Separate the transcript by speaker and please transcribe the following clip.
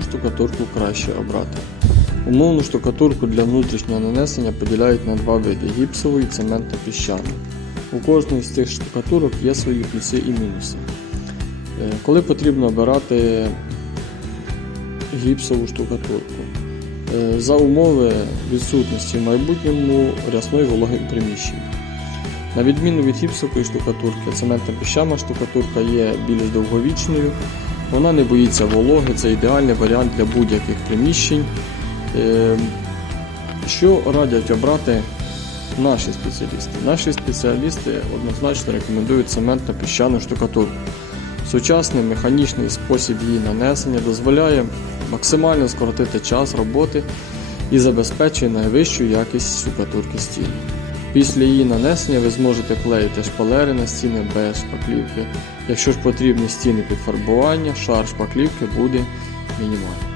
Speaker 1: штукатурку краще обрати. Умовну штукатурку для внутрішнього нанесення поділяють на два види гіпсову і цементно піщану. У кожної з цих штукатурок є свої плюси і мінуси. Е, Коли потрібно обирати гіпсову штукатурку? Е, За умови відсутності в майбутньому рясної вологи в приміщенні. На відміну від гіпсової штукатурки, цементно-піщана штукатурка є більш довговічною, вона не боїться вологи, це ідеальний варіант для будь-яких приміщень. Е, Що радять обрати наші спеціалісти? Наші спеціалісти однозначно рекомендують цементно-піщану штукатурку. Сучасний механічний спосіб її нанесення дозволяє максимально скоротити час роботи і забезпечує найвищу якість штукатурки стін. Після її нанесення ви зможете клеїти шпалери на стіни без шпаклівки. Якщо ж потрібні стіни під фарбування, шар шпаклівки буде мінімальний.